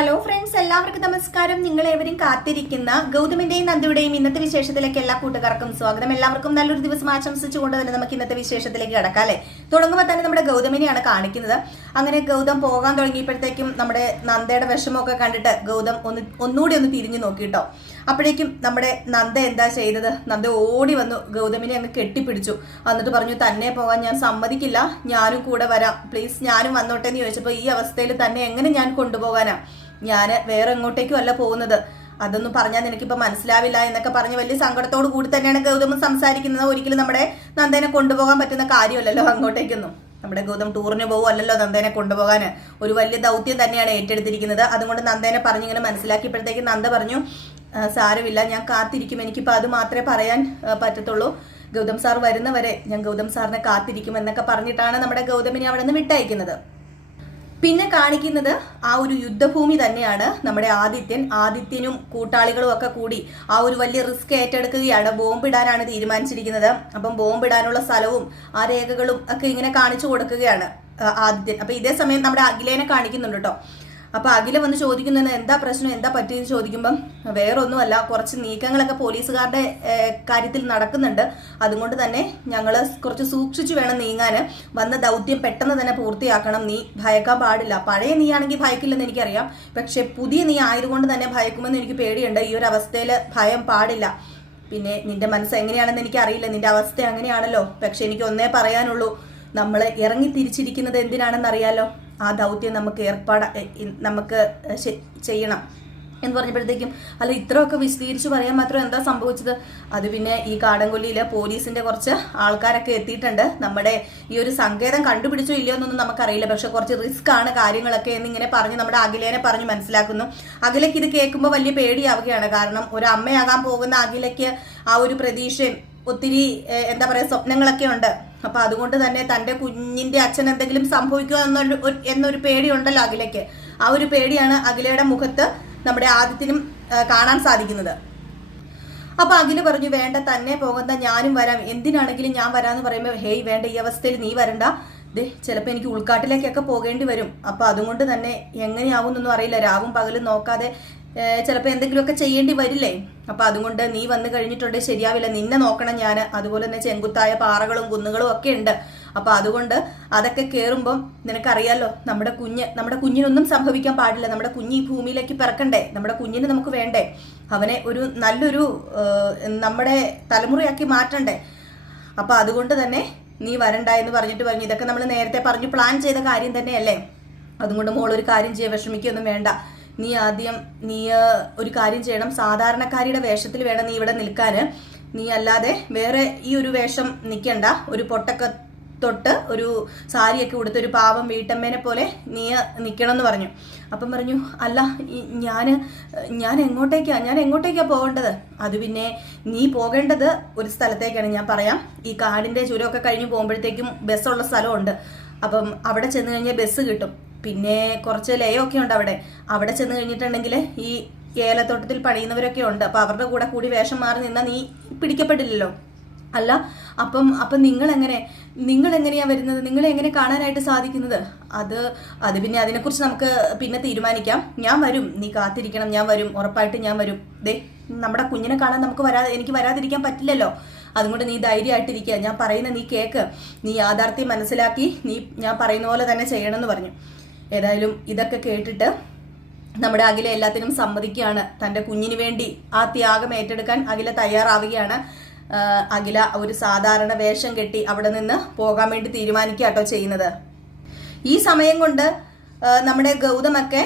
Hello friends, എല്ലാവർക്കും നമസ്കാരം. നിങ്ങളേവരും കാത്തിരിക്കുന്ന ഗൗതമിന്റെയും നന്ദിയുടെയും ഇന്നത്തെ വിശേഷത്തിലേക്ക് എല്ലാ കൂട്ടുകാർക്കും സ്വാഗതം. എല്ലാവർക്കും നല്ലൊരു ദിവസം ആശംസിച്ചുകൊണ്ട് തന്നെ നമുക്ക് ഇന്നത്തെ വിശേഷത്തിലേക്ക് കിടക്കാം അല്ലെ. തുടങ്ങുമ്പോൾ തന്നെ നമ്മുടെ ഗൗതമിനെയാണ് കാണിക്കുന്നത്. അങ്ങനെ ഗൗതം പോകാൻ തുടങ്ങിയപ്പോഴത്തേക്കും നമ്മുടെ നന്ദയുടെ വിഷമമൊക്കെ കണ്ടിട്ട് ഗൗതം ഒന്നുകൂടി ഒന്ന് തിരിഞ്ഞു നോക്കിട്ടോ. അപ്പോഴേക്കും നമ്മുടെ നന്ദ എന്താ ചെയ്തത്? നന്ദ ഓടി വന്നു ഗൗതമിനെ അങ്ങ് കെട്ടിപ്പിടിച്ചു. എന്നിട്ട് പറഞ്ഞു, തന്നെ പോകാൻ ഞാൻ സമ്മതിക്കില്ല, ഞാനും കൂടെ വരാം, പ്ലീസ് ഞാനും വന്നോട്ടെ എന്ന് ചോദിച്ചപ്പോൾ ഈ അവസ്ഥയിൽ തന്നെ എങ്ങനെ ഞാൻ കൊണ്ടുപോകാനാ? ഞാൻ വേറെ എങ്ങോട്ടേക്കും അല്ല പോകുന്നത്, അതൊന്നും പറഞ്ഞാൽ നിനക്കിപ്പോൾ മനസ്സിലാവില്ല എന്നൊക്കെ പറഞ്ഞ് വലിയ സങ്കടത്തോടു കൂടി തന്നെയാണ് ഗൗതം സംസാരിക്കുന്നത്. ഒരിക്കലും നമ്മുടെ നന്ദനെ കൊണ്ടുപോകാൻ പറ്റുന്ന കാര്യമല്ലല്ലോ അങ്ങോട്ടേക്കൊന്നും. നമ്മുടെ ഗൗതം ടൂറിന് പോകുമല്ലോ നന്ദനെ കൊണ്ടുപോകാൻ, ഒരു വലിയ ദൗത്യം തന്നെയാണ് ഏറ്റെടുത്തിരിക്കുന്നത്. അതുകൊണ്ട് നന്ദനെ പറഞ്ഞിങ്ങനെ മനസ്സിലാക്കിയപ്പോഴത്തേക്ക് നന്ദ പറഞ്ഞു, സാരമില്ല, ഞാൻ കാത്തിരിക്കും, എനിക്കിപ്പോൾ അത് മാത്രമേ പറയാൻ പറ്റത്തുള്ളൂ, ഗൗതം സാർ വരുന്നവരെ ഞാൻ ഗൗതം സാറിനെ കാത്തിരിക്കും എന്നൊക്കെ പറഞ്ഞിട്ടാണ് നമ്മുടെ ഗൗതമിനെ അവിടെ നിന്ന് വിട്ടയക്കുന്നത്. പിന്നെ കാണിക്കുന്നത് ആ ഒരു യുദ്ധഭൂമി തന്നെയാണ്. നമ്മുടെ ആദിത്യനും കൂട്ടാളികളും ഒക്കെ കൂടി ആ ഒരു വലിയ റിസ്ക് ഏറ്റെടുക്കുകയാണ്. ബോംബിടാനാണ് തീരുമാനിച്ചിരിക്കുന്നത്. അപ്പം ബോംബിടാനുള്ള സ്ഥലവും ആ രേഖകളും ഒക്കെ ഇങ്ങനെ കാണിച്ചു കൊടുക്കുകയാണ് ആദിത്യൻ. അപ്പൊ ഇതേ സമയം നമ്മുടെ അഖിലേനെ കാണിക്കുന്നുണ്ട് കേട്ടോ. അപ്പൊ അഖില വന്ന് ചോദിക്കുന്നത് എന്താ പ്രശ്നം, എന്താ പറ്റിയെന്ന് ചോദിക്കുമ്പം വേറൊന്നുമല്ല, കുറച്ച് നീക്കങ്ങളൊക്കെ പോലീസുകാരുടെ കാര്യത്തിൽ നടക്കുന്നുണ്ട്, അതുകൊണ്ട് തന്നെ ഞങ്ങൾ കുറച്ച് സൂക്ഷിച്ചു വേണം നീങ്ങാൻ, വന്ന ദൗത്യം പെട്ടെന്ന് തന്നെ പൂർത്തിയാക്കണം, നീ ഭയക്കാൻ പാടില്ല. പഴയ നീ ആണെങ്കിൽ ഭയക്കില്ലെന്ന് എനിക്കറിയാം, പക്ഷെ പുതിയ നീ ആയതുകൊണ്ട് തന്നെ ഭയക്കുമെന്ന് എനിക്ക് പേടിയുണ്ട്. ഈ ഒരു അവസ്ഥയിൽ ഭയം പാടില്ല. പിന്നെ നിന്റെ മനസ്സ് എങ്ങനെയാണെന്ന് എനിക്കറിയില്ല, നിന്റെ അവസ്ഥ അങ്ങനെയാണല്ലോ, പക്ഷെ എനിക്ക് ഒന്നേ പറയാനുള്ളൂ, നമ്മൾ ഇറങ്ങി തിരിച്ചിരിക്കുന്നത് എന്തിനാണെന്നറിയാലോ, ആ ദൗത്യം നമുക്ക് ചെയ്യണം എന്ന് പറഞ്ഞപ്പോഴത്തേക്കും അല്ല ഇത്രയൊക്കെ വിശദീകരിച്ച് പറയാൻ മാത്രം എന്താ സംഭവിച്ചത്? അത് പിന്നെ ഈ കാടൻകൊല്ലിയിൽ പോലീസിന്റെ കുറച്ച് ആൾക്കാരൊക്കെ എത്തിയിട്ടുണ്ട്. നമ്മുടെ ഈ ഒരു സങ്കേതം കണ്ടുപിടിച്ചോ ഇല്ലയോ എന്നൊന്നും നമുക്കറിയില്ല, പക്ഷെ കുറച്ച് റിസ്ക് ആണ് കാര്യങ്ങളൊക്കെ എന്നിങ്ങനെ പറഞ്ഞ് നമ്മുടെ അഖിലേനെ പറഞ്ഞ് മനസ്സിലാക്കുന്നു. അഖിലയ്ക്ക് ഇത് കേൾക്കുമ്പോൾ വലിയ പേടിയാവുകയാണ്. കാരണം ഒരു അമ്മയാകാൻ പോകുന്ന അഖിലയ്ക്ക് ആ ഒരു പ്രതീക്ഷയും ഒത്തിരി എന്താ പറയാ സ്വപ്നങ്ങളൊക്കെ ഉണ്ട്. അപ്പൊ അതുകൊണ്ട് തന്നെ തന്റെ കുഞ്ഞിന്റെ അച്ഛൻ എന്തെങ്കിലും സംഭവിക്കുക എന്നൊരു പേടിയുണ്ടല്ലോ അഖിലയ്ക്ക്. ആ ഒരു പേടിയാണ് അഖിലയുടെ മുഖത്ത് നമ്മുടെ ആദിത്യനും കാണാൻ സാധിക്കുന്നത്. അപ്പൊ അഖില പറഞ്ഞു, വേണ്ട, തന്നെ പോകുന്ന ഞാനും വരാം, എന്തിനാണെങ്കിലും ഞാൻ വരാന്ന് പറയുമ്പോൾ, ഹേയ് വേണ്ട, ഈ അവസ്ഥയിൽ നീ വരണ്ട, ചിലപ്പോൾ എനിക്ക് ഉൾക്കാട്ടിലേക്കൊക്കെ പോകേണ്ടി വരും, അപ്പൊ അതുകൊണ്ട് തന്നെ എങ്ങനെയാവുന്നൊന്നും അറിയില്ല, രാവും പകലും നോക്കാതെ ചിലപ്പോൾ എന്തെങ്കിലുമൊക്കെ ചെയ്യേണ്ടി വരില്ലേ, അപ്പൊ അതുകൊണ്ട് നീ വന്നു കഴിഞ്ഞിട്ടുണ്ടെങ്കിൽ ശരിയാവില്ല, നിന്നെ നോക്കണം ഞാൻ, അതുപോലെ തന്നെ ചെങ്കുത്തായ പാറകളും കുന്നുകളും ഒക്കെ ഉണ്ട്, അപ്പൊ അതുകൊണ്ട് അതൊക്കെ കയറുമ്പം നിനക്കറിയാലോ നമ്മുടെ കുഞ്ഞിനൊന്നും സംഭവിക്കാൻ പാടില്ല, നമ്മുടെ കുഞ്ഞ് ഈ ഭൂമിയിലേക്ക് പിറക്കണ്ടേ, നമ്മുടെ കുഞ്ഞിന് നമുക്ക് വേണ്ടേ, അവനെ ഒരു നല്ലൊരു നമ്മുടെ തലമുറയാക്കി മാറ്റണ്ടേ, അപ്പൊ അതുകൊണ്ട് തന്നെ നീ വരണ്ട എന്ന് പറഞ്ഞിട്ട് പറഞ്ഞു. ഇതൊക്കെ നമ്മൾ നേരത്തെ പറഞ്ഞു പ്ലാൻ ചെയ്ത കാര്യം തന്നെയല്ലേ, അതുകൊണ്ട് മോൾ ഒരു കാര്യം ചെയ്യാൻ വിഷമിക്കൊന്നും വേണ്ട, നീ ഒരു കാര്യം ചെയ്യണം, സാധാരണക്കാരിയുടെ വേഷത്തിൽ വേണം നീ ഇവിടെ നിൽക്കാന്, നീ അല്ലാതെ വേറെ ഈ ഒരു വേഷം നിൽക്കണ്ട, ഒരു പൊട്ടൊക്കെ തൊട്ട് ഒരു സാരിയൊക്കെ ഉടുത്ത് ഒരു പാവം വീട്ടമ്മേനെ പോലെ നീ നിൽക്കണം എന്ന് പറഞ്ഞു. അപ്പം പറഞ്ഞു, അല്ല ഞാൻ എങ്ങോട്ടേക്കാ പോകേണ്ടത്? അത് പിന്നെ നീ പോകേണ്ടത് ഒരു സ്ഥലത്തേക്കാണ്, ഞാൻ പറയാം. ഈ കാടിന്റെ ചുരമൊക്കെ കഴിഞ്ഞ് പോകുമ്പോഴത്തേക്കും ബസ്സുള്ള സ്ഥലമുണ്ട്, അപ്പം അവിടെ ചെന്ന് കഴിഞ്ഞാൽ ബസ് കിട്ടും, പിന്നെ കുറച്ച് ലയമൊക്കെ ഉണ്ട് അവിടെ ചെന്ന് കഴിഞ്ഞിട്ടുണ്ടെങ്കിൽ ഈ ഏലത്തോട്ടത്തിൽ പണിയുന്നവരൊക്കെ ഉണ്ട്, അപ്പൊ അവരുടെ കൂടി വേഷം മാറി നിന്നാൽ നീ പിടിക്കപ്പെട്ടില്ലല്ലോ. അല്ല അപ്പം നിങ്ങൾ എങ്ങനെയാ വരുന്നത്, നിങ്ങളെ എങ്ങനെ കാണാനായിട്ട് സാധിക്കുന്നത്? അത് പിന്നെ അതിനെക്കുറിച്ച് നമുക്ക് പിന്നെ തീരുമാനിക്കാം. ഞാൻ വരും, നീ കാത്തിരിക്കണം, ഞാൻ വരും, ഉറപ്പായിട്ട് ഞാൻ വരും. നമ്മുടെ കുഞ്ഞിനെ കാണാൻ എനിക്ക് വരാതിരിക്കാൻ പറ്റില്ലല്ലോ, അതുകൊണ്ട് നീ ധൈര്യമായിട്ടിരിക്കുക, ഞാൻ പറയുന്ന നീ കേക്ക്, നീ യാഥാർത്ഥ്യം മനസ്സിലാക്കി നീ ഞാൻ പറയുന്ന പോലെ തന്നെ ചെയ്യണമെന്ന് പറഞ്ഞു. ഏതായാലും ഇതൊക്കെ കേട്ടിട്ട് നമ്മുടെ അഖില എല്ലാത്തിനും സമ്മതിക്കുകയാണ്. തൻ്റെ കുഞ്ഞിന് വേണ്ടി ആ ത്യാഗം ഏറ്റെടുക്കാൻ അഖില തയ്യാറാവുകയാണ്. അഖില ഒരു സാധാരണ വേഷം കെട്ടി അവിടെ നിന്ന് പോകാൻ വേണ്ടി തീരുമാനിക്കുക കേട്ടോ ചെയ്യുന്നത്. ഈ സമയം കൊണ്ട് നമ്മുടെ ഗൗതമൊക്കെ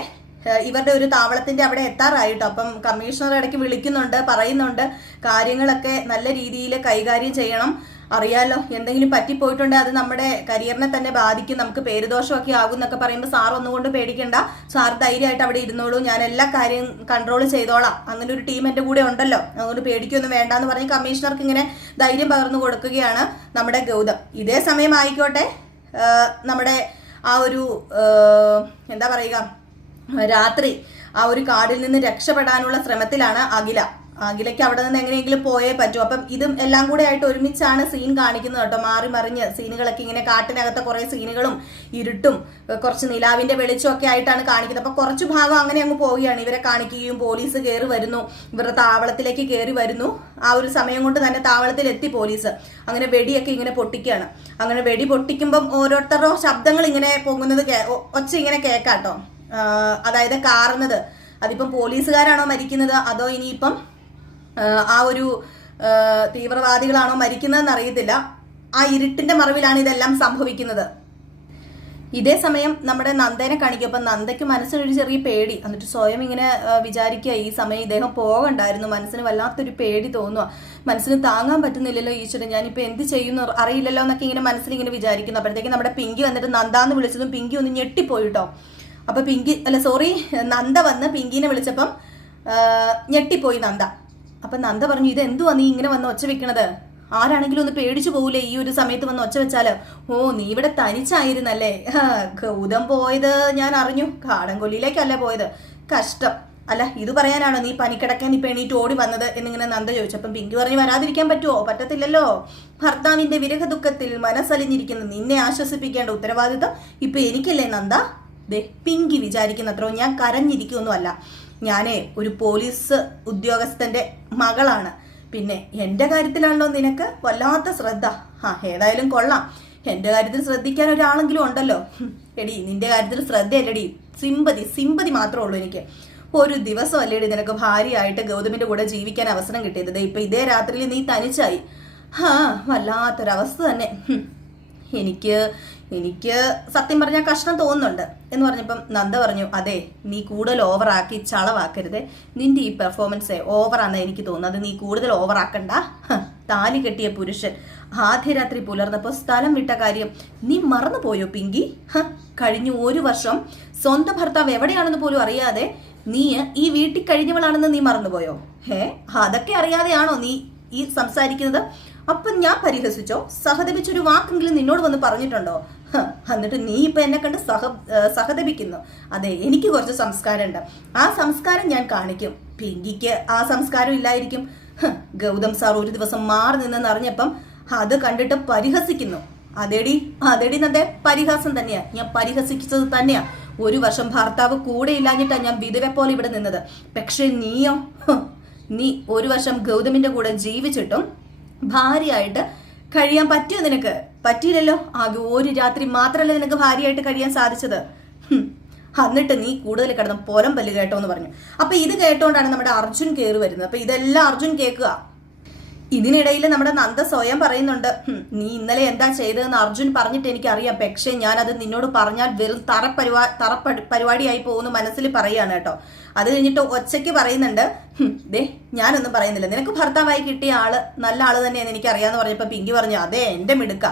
ഇവരുടെ ഒരു താവളത്തിന്റെ അവിടെ എത്താറായിട്ടോ. അപ്പം കമ്മീഷണർ ഇടയ്ക്ക് വിളിക്കുന്നുണ്ട്, പറയുന്നുണ്ട് കാര്യങ്ങളൊക്കെ നല്ല രീതിയിൽ കൈകാര്യം ചെയ്യണം, അറിയാലോ എന്തെങ്കിലും പറ്റിപ്പോയിട്ടുണ്ടെങ്കിൽ അത് നമ്മുടെ കരിയറിനെ തന്നെ ബാധിക്കും, നമുക്ക് പേരുദോഷമൊക്കെ ആകും എന്നൊക്കെ പറയുമ്പോൾ സാർ ഒന്നുകൊണ്ട് പേടിക്കണ്ട, സാർ ധൈര്യമായിട്ട് അവിടെ ഇരുന്നോളൂ, ഞാൻ എല്ലാ കാര്യം കൺട്രോൾ ചെയ്തോളാം, അങ്ങനെ ഒരു ടീം എൻ്റെ കൂടെ ഉണ്ടല്ലോ, അതുകൊണ്ട് പേടിക്കൊന്നും വേണ്ടാന്ന് പറഞ്ഞ് കമ്മീഷണർക്ക് ഇങ്ങനെ ധൈര്യം പകർന്നു കൊടുക്കുകയാണ് നമ്മുടെ ഗൗതം. ഇതേ സമയം ആയിക്കോട്ടെ നമ്മുടെ ആ ഒരു എന്താ പറയുക, രാത്രി ആ ഒരു കാടിൽ നിന്ന് രക്ഷപ്പെടാനുള്ള ശ്രമത്തിലാണ് അഖില. അഖിലയ്ക്ക് അവിടെ നിന്ന് എങ്ങനെയെങ്കിലും പോയേ പറ്റൂ. അപ്പം ഇതും എല്ലാം കൂടെ ആയിട്ട് ഒരുമിച്ചാണ് സീൻ കാണിക്കുന്നത് കേട്ടോ. മാറി മറിഞ്ഞ് സീനുകളൊക്കെ ഇങ്ങനെ കാട്ടിനകത്തെ കുറെ സീനുകളും ഇരുട്ടും കുറച്ച് നിലാവിന്റെ വെളിച്ചമൊക്കെ ആയിട്ടാണ് കാണിക്കുന്നത്. അപ്പൊ കുറച്ച് ഭാഗം അങ്ങനെ അങ്ങ് പോവുകയാണ്. ഇവരെ കാണിക്കുകയും പോലീസ് കയറി വരുന്നു, ഇവരുടെ താവളത്തിലേക്ക് കയറി വരുന്നു. ആ ഒരു സമയം കൊണ്ട് തന്നെ താവളത്തിൽ എത്തി പോലീസ്. അങ്ങനെ വെടിയൊക്കെ ഇങ്ങനെ പൊട്ടിക്കുകയാണ്. അങ്ങനെ വെടി പൊട്ടിക്കുമ്പം ഓരോരുത്തരുടെ ശബ്ദങ്ങൾ ഇങ്ങനെ പൊങ്ങുന്നത് ഒച്ച ഇങ്ങനെ കേൾക്കാട്ടോ. അതായത് കാറുന്നത്, അതിപ്പം പോലീസുകാരാണോ മരിക്കുന്നത് അതോ ഇനിയിപ്പം ആ ഒരു തീവ്രവാദികളാണോ മരിക്കുന്നതെന്ന് അറിയത്തില്ല. ആ ഇരുട്ടിന്റെ മറവിലാണ് ഇതെല്ലാം സംഭവിക്കുന്നത്. ഇതേ സമയം നമ്മുടെ നന്ദേനെ കാണിക്കും. അപ്പം നന്ദയ്ക്ക് മനസ്സിനൊരു ചെറിയ പേടി, എന്നിട്ട് സ്വയം ഇങ്ങനെ വിചാരിക്കുക ഈ സമയം ഇദ്ദേഹം പോകണ്ടായിരുന്നു. മനസ്സിന് വല്ലാത്തൊരു പേടി തോന്നുക. മനസ്സിന് താങ്ങാൻ പറ്റുന്നില്ലല്ലോ ഈശ്വരൻ, ഞാനിപ്പോൾ എന്ത് ചെയ്യുന്നു അറിയില്ലല്ലോ എന്നൊക്കെ ഇങ്ങനെ മനസ്സിലിങ്ങനെ വിചാരിക്കുന്നു. അപ്പോഴത്തേക്കും നമ്മുടെ പിങ്കി വന്നിട്ട് നന്ദാന്ന് വിളിച്ചതും പിങ്കി ഒന്ന് ഞെട്ടിപ്പോയിട്ടോ. അപ്പൊ നന്ദ വന്ന് പിങ്കിനെ വിളിച്ചപ്പം ഞെട്ടിപ്പോയി നന്ദ. അപ്പൊ നന്ദ പറഞ്ഞു, ഇത് എന്തുവാ നീ ഇങ്ങനെ വന്ന് ഒച്ച വെക്കണത്? ആരാണെങ്കിലും ഒന്ന് പേടിച്ചു പോകൂലേ ഈ ഒരു സമയത്ത് വന്ന് ഒച്ച വെച്ചാല്? ഓ, നീ ഇവിടെ തനിച്ചായിരുന്നല്ലേ? ഗൗതം പോയത് ഞാൻ അറിഞ്ഞു, കാടൻകൊല്ലിയിലേക്കല്ലേ പോയത്. കഷ്ടം. അല്ല, ഇത് പറയാനാണോ നീ പനിക്കിടക്കാൻ ഇപ്പൊ എണീറ്റ് ഓടി വന്നത് എന്നിങ്ങനെ നന്ദ ചോദിച്ചു. അപ്പം പിങ്കി പറഞ്ഞു, വരാതിരിക്കാൻ പറ്റുമോ? പറ്റത്തില്ലല്ലോ. ഭർത്താവിന്റെ വിരഹ ദുഃഖത്തിൽ മനസ്സലിഞ്ഞിരിക്കുന്ന നിന്നെ ആശ്വസിപ്പിക്കേണ്ട ഉത്തരവാദിത്വം ഇപ്പൊ എനിക്കല്ലേ നന്ദ? പിങ്കി വിചാരിക്കുന്നത്രോ ഞാൻ കരഞ്ഞിരിക്കൊന്നുമല്ല. ഞാനേ ഒരു പോലീസ് ഉദ്യോഗസ്ഥന്റെ മകളാണ്. പിന്നെ എന്റെ കാര്യത്തിലാണല്ലോ നിനക്ക് വല്ലാത്ത ശ്രദ്ധ. ഏതായാലും കൊള്ളാം, എന്റെ കാര്യത്തിൽ ശ്രദ്ധിക്കാൻ ഒരാളെങ്കിലും ഉണ്ടല്ലോ. എടി, നിന്റെ കാര്യത്തിൽ ശ്രദ്ധയല്ലടി, സിമ്പതി മാത്രമേ ഉള്ളൂ എനിക്ക്. ഒരു ദിവസം അല്ലേടി നിനക്ക് ഭാര്യയായിട്ട് ഗൗതമിന്റെ കൂടെ ജീവിക്കാൻ അവസരം കിട്ടിയത്. ഇപ്പൊ ഇതേ രാത്രിയിൽ നീ തനിച്ചായി. വല്ലാത്തൊരവസ്ഥ തന്നെ. എനിക്ക് സത്യം പറഞ്ഞാൽ കഷ്ടം തോന്നുന്നുണ്ട് എന്ന് പറഞ്ഞപ്പം നന്ദ പറഞ്ഞു, അതെ, നീ കൂടുതൽ ഓവറാക്കി ചളവാക്കരുത്. നിന്റെ ഈ പെർഫോമൻസ് ഓവറാണെന്ന് എനിക്ക് തോന്നുന്നത്. നീ കൂടുതൽ ഓവറാക്കണ്ട. താലി കെട്ടിയ പുരുഷൻ ആദ്യ രാത്രി പുലർന്നപ്പോൾ സ്ഥലം വിട്ട കാര്യം നീ മറന്നുപോയോ പിങ്കി? കഴിഞ്ഞ ഒരു വർഷം സ്വന്തം ഭർത്താവ് എവിടെയാണെന്ന് പോലും അറിയാതെ നീ ഈ വീട്ടിൽ കഴിഞ്ഞവളാണെന്ന് നീ മറന്നുപോയോ? അതൊക്കെ അറിയാതെയാണോ നീ ഈ സംസാരിക്കുന്നത്? അപ്പൊ ഞാൻ പരിഹസിച്ചോ? സഹതപിച്ചൊരു വാക്കെങ്കിലും നിന്നോട് വന്ന് പറഞ്ഞിട്ടുണ്ടോ? എന്നിട്ട് നീ ഇപ്പൊ എന്നെ കണ്ട് സഹതപിക്കുന്നു. അതെ, എനിക്ക് കുറച്ച് സംസ്കാരമുണ്ട്. ആ സംസ്കാരം ഞാൻ കാണിക്കും. പിങ്കിക്ക് ആ സംസ്കാരം ഇല്ലായിരിക്കും. ഗൗതം സാർ ഒരു ദിവസം മാറി നിന്നെന്ന് അറിഞ്ഞപ്പം അത് കണ്ടിട്ട് പരിഹസിക്കുന്നു. അതേടി നന്ദേ, പരിഹാസം തന്നെയാ. ഞാൻ പരിഹസിച്ചത് തന്നെയാ. ഒരു വർഷം ഭർത്താവ് കൂടെ ഇല്ലാഞ്ഞിട്ടാ ഞാൻ വിധവെ പോലെ ഇവിടെ നിന്നത്. പക്ഷെ നീയോ? നീ ഒരു വർഷം ഗൗതമിന്റെ കൂടെ ജീവിച്ചിട്ടും ഭാര്യയായിട്ട് കഴിയാൻ പറ്റിയോ നിനക്ക്? പറ്റിയില്ലല്ലോ. ആകെ ഒരു രാത്രി മാത്രമല്ല നിനക്ക് ഭാര്യയായിട്ട് കഴിയാൻ സാധിച്ചത്. എന്നിട്ട് നീ കൂടുതൽ കിടന്ന് പൊരം പല്ല് കേട്ടോ എന്ന് പറഞ്ഞു. അപ്പൊ ഇത് കേട്ടോണ്ടാണ് നമ്മുടെ അർജുൻ കയറി വരുന്നത്. അപ്പൊ ഇതെല്ലാം അർജുൻ കേൾക്കുക. ഇതിനിടയിൽ നമ്മുടെ നന്ദ സ്വയം പറയുന്നുണ്ട്, നീ ഇന്നലെ എന്താ ചെയ്തതെന്ന് അർജുൻ പറഞ്ഞിട്ട് എനിക്കറിയാം. പക്ഷെ ഞാനത് നിന്നോട് പറഞ്ഞാൽ വെറും പരിപാടിയായി പോകുന്നു മനസ്സിൽ പറയാണ് കേട്ടോ. അത് കഴിഞ്ഞിട്ട് ഒച്ചയ്ക്ക് പറയുന്നുണ്ട്, ഞാനൊന്നും പറയുന്നില്ല, നിനക്ക് ഭർത്താവായി കിട്ടിയ ആള് നല്ല ആള് തന്നെയാന്ന് എനിക്കറിയാന്ന് പറഞ്ഞപ്പോ പിങ്കി പറഞ്ഞു, അതെ എന്റെ മിടുക്ക,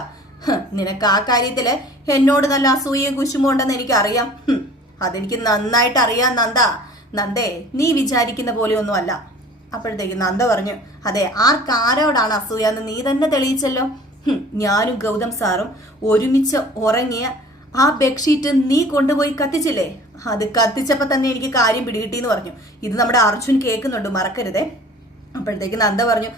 നിനക്ക് ആ കാര്യത്തില് എന്നോട് നല്ല അസൂയയും കുശുമോ ഉണ്ടെന്ന് എനിക്കറിയാം. അതെനിക്ക് നന്നായിട്ട് അറിയാം നന്ദേ, നീ വിചാരിക്കുന്ന പോലെ ഒന്നും അല്ല. അപ്പോഴത്തേക്ക് നന്ദ പറഞ്ഞു, അതെ, ആരോടാണ് അസൂയ എന്ന് നീ തന്നെ തെളിയിച്ചല്ലോ. ഞാനും ഗൗതം സാറും ഒരുമിച്ച് ഉറങ്ങിയ ആ ബെഡ്ഷീറ്റ് നീ കൊണ്ടുപോയി കത്തിച്ചില്ലേ? അത് കത്തിച്ചപ്പോ തന്നെ എനിക്ക് കാര്യം പിടികിട്ടിന്ന് പറഞ്ഞു. ഇത് നമ്മുടെ അർജുൻ കേൾക്കുന്നുണ്ട്, മറക്കരുതേ. അപ്പോഴത്തേക്ക് നന്ദ പറഞ്ഞു,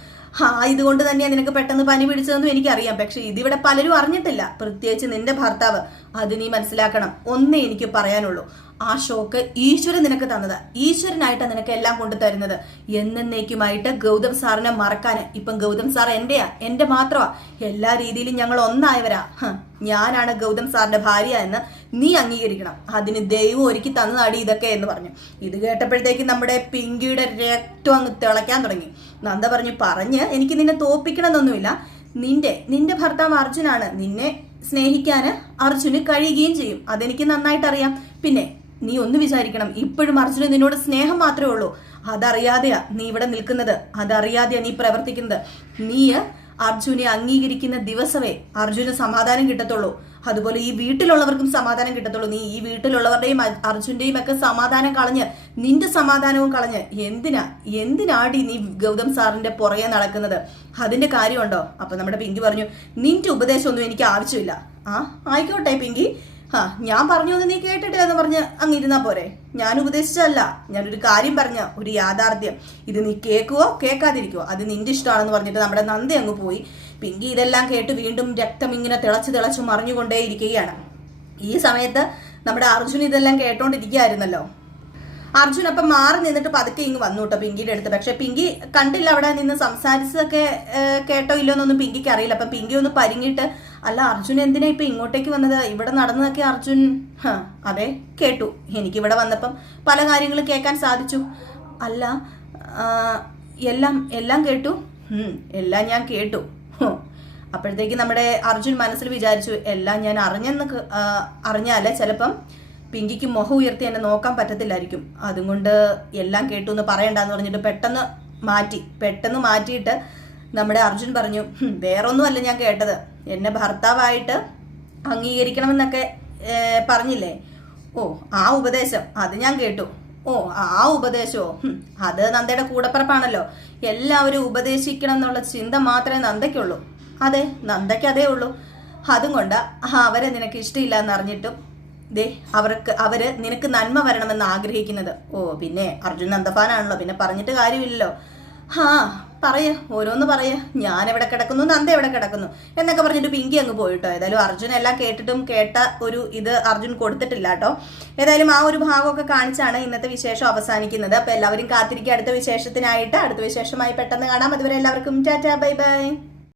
ഇതുകൊണ്ട് തന്നെയാ നിനക്ക് പെട്ടെന്ന് പനി പിടിച്ചതെന്നും എനിക്കറിയാം. പക്ഷെ ഇതിവിടെ പലരും അറിഞ്ഞിട്ടില്ല, പ്രത്യേകിച്ച് നിന്റെ ഭർത്താവ്. അത് നീ മനസ്സിലാക്കണം. ഒന്നേ എനിക്ക് പറയാനുള്ളൂ, ആ ഷോക്ക് ഈശ്വരൻ നിനക്ക് തന്നത്. ഈശ്വരനായിട്ടാണ് നിനക്ക് എല്ലാം കൊണ്ടു തരുന്നത്. എന്നേക്കുമായിട്ട് ഗൗതം സാറിനെ മറക്കാൻ. ഇപ്പം ഗൗതം സാർ എന്റെയാ, എന്റെ മാത്രമാ. എല്ലാ രീതിയിലും ഞങ്ങൾ ഒന്നായവരാ. ഞാനാണ് ഗൗതം സാറിന്റെ ഭാര്യ എന്ന് നീ അംഗീകരിക്കണം. അതിന് ദൈവം ഒരുക്കി തന്നതാടി ഇതൊക്കെ എന്ന് പറഞ്ഞു. ഇത് കേട്ടപ്പോഴത്തേക്ക് നമ്മുടെ പിങ്കിയുടെ രക്തം അങ്ങ് തിളയ്ക്കാൻ തുടങ്ങി. നന്ദ പറഞ്ഞ് എനിക്ക് നിന്നെ തോപ്പിക്കണമെന്നൊന്നുമില്ല. നിന്റെ ഭർത്താവ് അർജുനാണ്. നിന്നെ സ്നേഹിക്കാന് അർജുന് കഴിയുകയും ചെയ്യും. അതെനിക്ക് നന്നായിട്ട് അറിയാം. പിന്നെ നീ ഒന്ന് വിചാരിക്കണം, ഇപ്പോഴും അർജുന് നിന്നോട് സ്നേഹം മാത്രമേ ഉള്ളൂ. അതറിയാതെയാ നീ ഇവിടെ നിൽക്കുന്നത്, അതറിയാതെയാ നീ പ്രവർത്തിക്കുന്നത്. നീ അർജുനെ അംഗീകരിക്കുന്ന ദിവസമേ അർജുന് സമാധാനം കിട്ടത്തുള്ളൂ. അതുപോലെ ഈ വീട്ടിലുള്ളവർക്കും സമാധാനം കിട്ടത്തുള്ളൂ. നീ ഈ വീട്ടിലുള്ളവരുടെയും അർജുന്റെയും ഒക്കെ സമാധാനം കളഞ്ഞ് നിന്റെ സമാധാനവും കളഞ്ഞ് എന്തിനാടി നീ ഗൗതം സാറിന്റെ പുറകെ നടക്കുന്നത്? അതിന്റെ കാര്യമുണ്ടോ? അപ്പൊ നമ്മുടെ പിങ്കി പറഞ്ഞു, നിന്റെ ഉപദേശമൊന്നും എനിക്ക് ആവശ്യമില്ല. ആയിക്കോട്ടെ പിങ്കി, ഞാൻ പറഞ്ഞു എന്ന് നീ കേട്ടിട്ടില്ല എന്ന് പറഞ്ഞ് അങ്ങിരുന്നാ പോരെ? ഞാൻ ഉപദേശിച്ചല്ല, ഞാനൊരു കാര്യം പറഞ്ഞ ഒരു യാഥാർത്ഥ്യം. ഇത് നീ കേൾക്കുവോ കേൾക്കാതിരിക്കുവോ അത് നിന്റെ ഇഷ്ടമാണെന്ന് പറഞ്ഞിട്ട് നമ്മുടെ നന്ദി അങ്ങ് പോയി. പിങ്കി ഇതെല്ലാം കേട്ട് വീണ്ടും രക്തം ഇങ്ങനെ തിളച്ച് മറിഞ്ഞുകൊണ്ടേയിരിക്കുകയാണ്. ഈ സമയത്ത് നമ്മുടെ അർജുൻ ഇതെല്ലാം കേട്ടോണ്ടിരിക്കുകയായിരുന്നല്ലോ. അർജുൻ അപ്പം മാറി നിന്നിട്ട് പതുക്കെ ഇങ്ങ് വന്നു കേട്ടോ പിങ്കിയുടെ അടുത്ത്. പക്ഷെ പിങ്കി കണ്ടില്ല, അവിടെ നിന്ന് സംസാരിച്ചതൊക്കെ കേട്ടോ ഇല്ലോ എന്നൊന്നും പിങ്കിക്ക് അറിയില്ല. അപ്പം പിങ്കി ഒന്ന് പരിങ്ങിട്ട്, അല്ല അർജുൻ എന്തിനാ ഇപ്പൊ ഇങ്ങോട്ടേക്ക് വന്നത്? ഇവിടെ നടന്നതൊക്കെ അർജുൻ അതെ കേട്ടു. എനിക്കിവിടെ വന്നപ്പം പല കാര്യങ്ങളും കേൾക്കാൻ സാധിച്ചു. അല്ല എല്ലാം കേട്ടു? എല്ലാം ഞാൻ കേട്ടു. അപ്പോഴത്തേക്ക് നമ്മുടെ അർജുൻ മനസ്സിൽ വിചാരിച്ചു, എല്ലാം ഞാൻ അറിഞ്ഞാലേ ചിലപ്പം പിങ്കിക്ക് മുഖം ഉയർത്തി എന്നെ നോക്കാൻ പറ്റത്തില്ലായിരിക്കും. അതുകൊണ്ട് എല്ലാം കേട്ടു എന്ന് പറയണ്ടെന്ന് പറഞ്ഞിട്ട് പെട്ടെന്ന് മാറ്റിയിട്ട് നമ്മുടെ അർജുൻ പറഞ്ഞു, വേറൊന്നുമല്ല ഞാൻ കേട്ടത്, എന്നെ ഭർത്താവായിട്ട് അംഗീകരിക്കണമെന്നൊക്കെ പറഞ്ഞില്ലേ? ഓ ആ ഉപദേശം അത് ഞാൻ കേട്ടു. ഓ ആ ഉപദേശമോ? അത് നന്ദയുടെ കൂടപ്പിറപ്പാണല്ലോ. എല്ലാവരും ഉപദേശിക്കണം എന്നുള്ള ചിന്ത മാത്രമേ നന്ദയ്ക്കുള്ളൂ. അതെ, നന്ദയ്ക്ക് അതേ ഉള്ളൂ. അതും കൊണ്ട് അവരെ നിനക്ക് ഇഷ്ടമില്ല എന്നറിഞ്ഞിട്ടും അവര് നിനക്ക് നന്മ വരണമെന്ന് ആഗ്രഹിക്കുന്നത്. ഓ പിന്നെ അർജുൻ നന്ദഫാനാണല്ലോ, പിന്നെ പറഞ്ഞിട്ട് കാര്യമില്ലല്ലോ. ഓരോന്ന് ഞാൻ എവിടെ കിടക്കുന്നു, നന്ദ എവിടെ കിടക്കുന്നു എന്നൊക്കെ പറഞ്ഞിട്ട് പിങ്കി അങ്ങ് പോയിട്ടോ. ഏതായാലും അർജുൻ എല്ലാം കേട്ട ഒരു ഇത് അർജുൻ കൊടുത്തിട്ടില്ല കേട്ടോ. ഏതായാലും ആ ഒരു ഭാഗമൊക്കെ കാണിച്ചാണ് ഇന്നത്തെ വിശേഷം അവസാനിക്കുന്നത്. അപ്പൊ എല്ലാവരും കാത്തിരിക്കുക അടുത്ത വിശേഷത്തിനായിട്ട്. അടുത്ത വിശേഷമായി പെട്ടെന്ന് കാണാം. അതുവരെ എല്ലാവർക്കും ടാറ്റാ, ബൈ ബൈ.